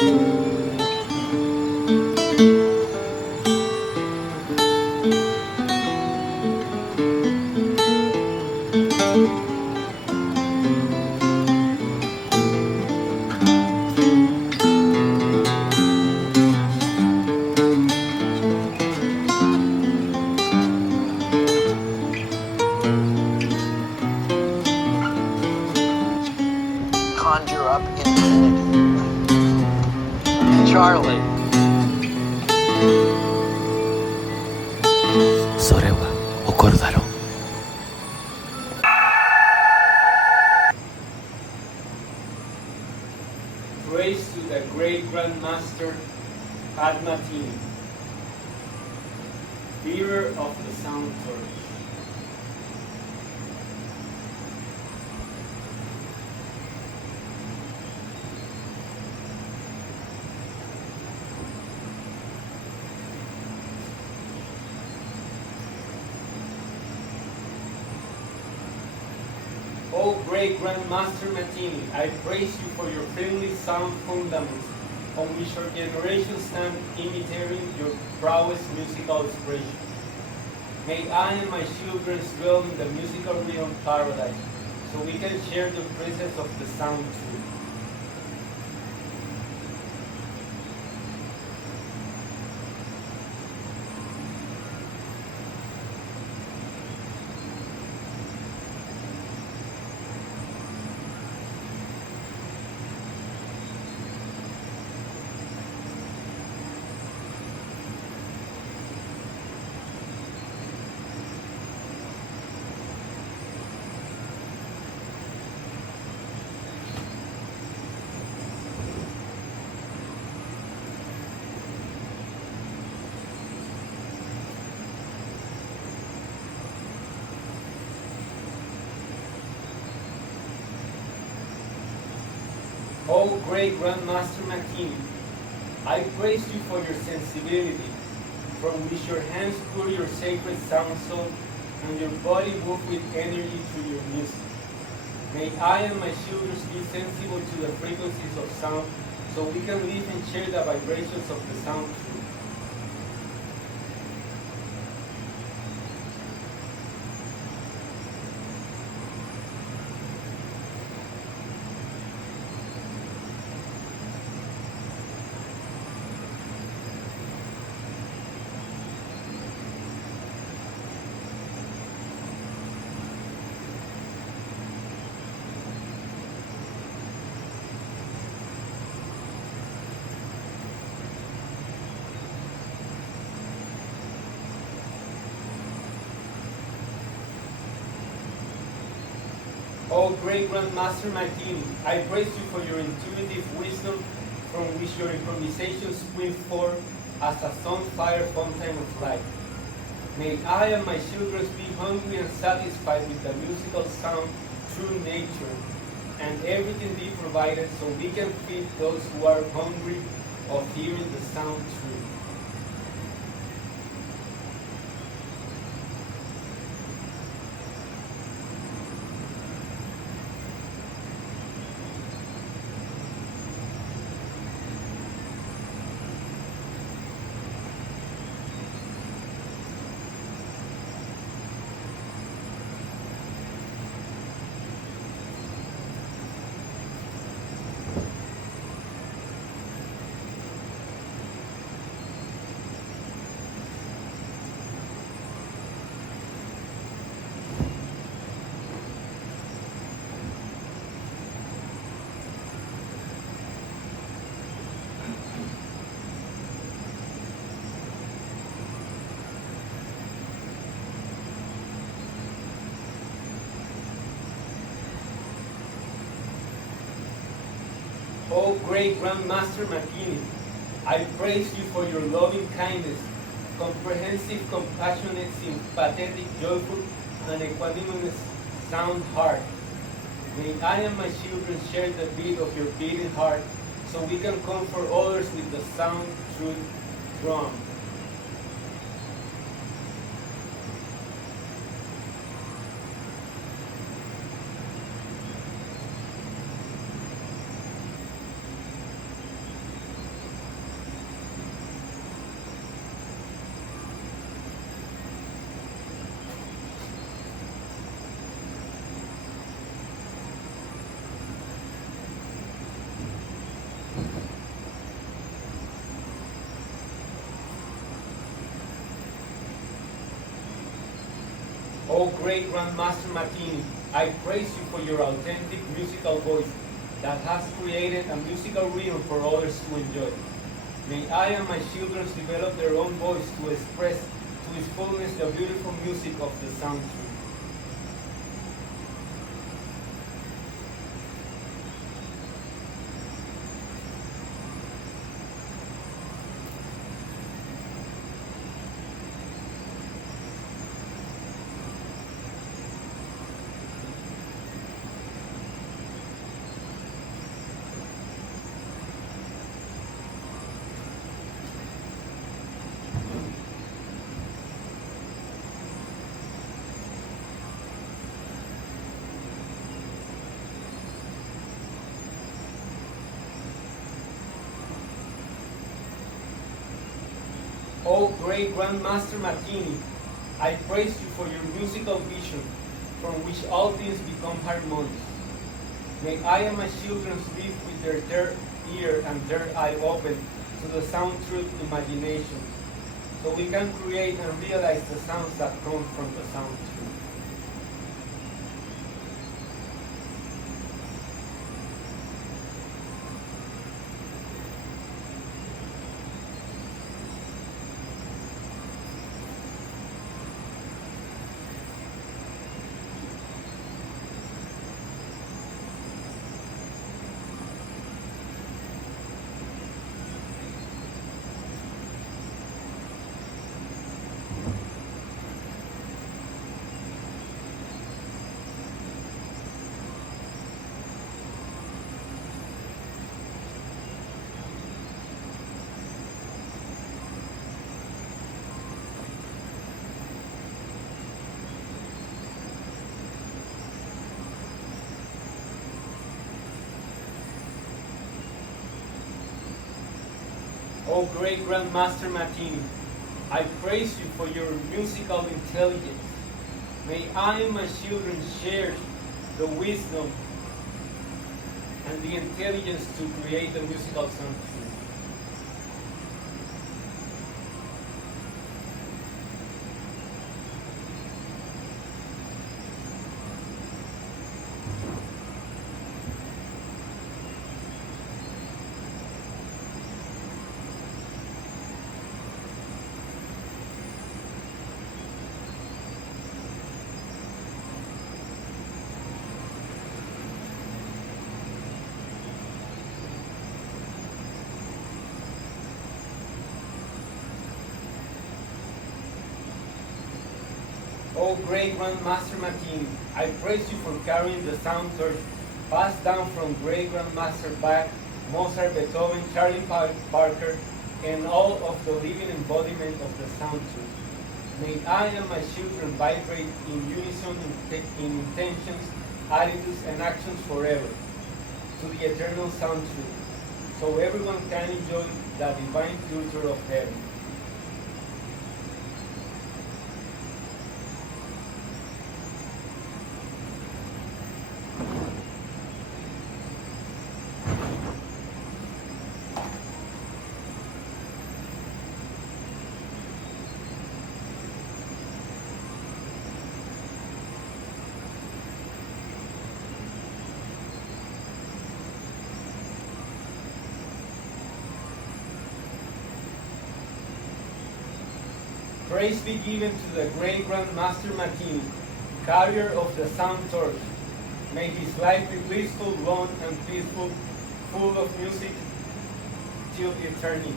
Conjure up infinity. Charlie. それは起こるだろう。Praise to the great Grandmaster Metheny, bearer of the sound torch. O great Grandmaster Metheny, I praise you for your friendly sound fundaments, on which your generation stand imitating your prowess musical expression. May I and my children dwell in the musical realm paradise, so we can share the presence of the sound truth. O great Grandmaster Metheny, I praise you for your sensibility, from which your hands pour your sacred sound soul, and your body move with energy through your music. May I and my children be sensible to the frequencies of sound, so we can live and share the vibrations of the sound truth. O great Grandmaster Metheny, I praise you for your intuitive wisdom, from which your improvisations spring forth as a sun-fire fountain of light. May I and my children be hungry and satisfied with the musical sound through nature, and everything be provided so we can feed those who are hungry of hearing the sound truth. O great Grandmaster Metheny, I praise you for your loving kindness, comprehensive, compassionate, sympathetic, joyful, and equanimous sound heart. May I and my children share the beat of your beating heart, so we can comfort others with the sound truth drum. O great Grandmaster Metheny, I praise you for your authentic musical voice that has created a musical rhythm for others to enjoy. May I and my children develop their own voice to express to its fullness the beautiful music of the sound tree. O great Grandmaster Metheny, I praise you for your musical vision, from which all things become harmonious. May I and my children live with their third ear and third eye open to the sound truth imagination, so we can create and realize the sounds that come from the sound truth. O great Grandmaster Metheny, I praise you for your musical intelligence. May I and my children share the wisdom and the intelligence to create the musical sound. O great Grandmaster Metheny, I praise you for carrying the sound torch passed down from great Grandmaster Bach, Mozart, Beethoven, Charlie Parker, and all of the living embodiment of the sound truth. May I and my children vibrate in unison in intentions, attitudes, and actions forever to the eternal sound truth, so everyone can enjoy the divine culture of heaven. Praise be given to the great Grandmaster Metheny, carrier of the sound torch. May his life be blissful, long, and peaceful, full of music till eternity.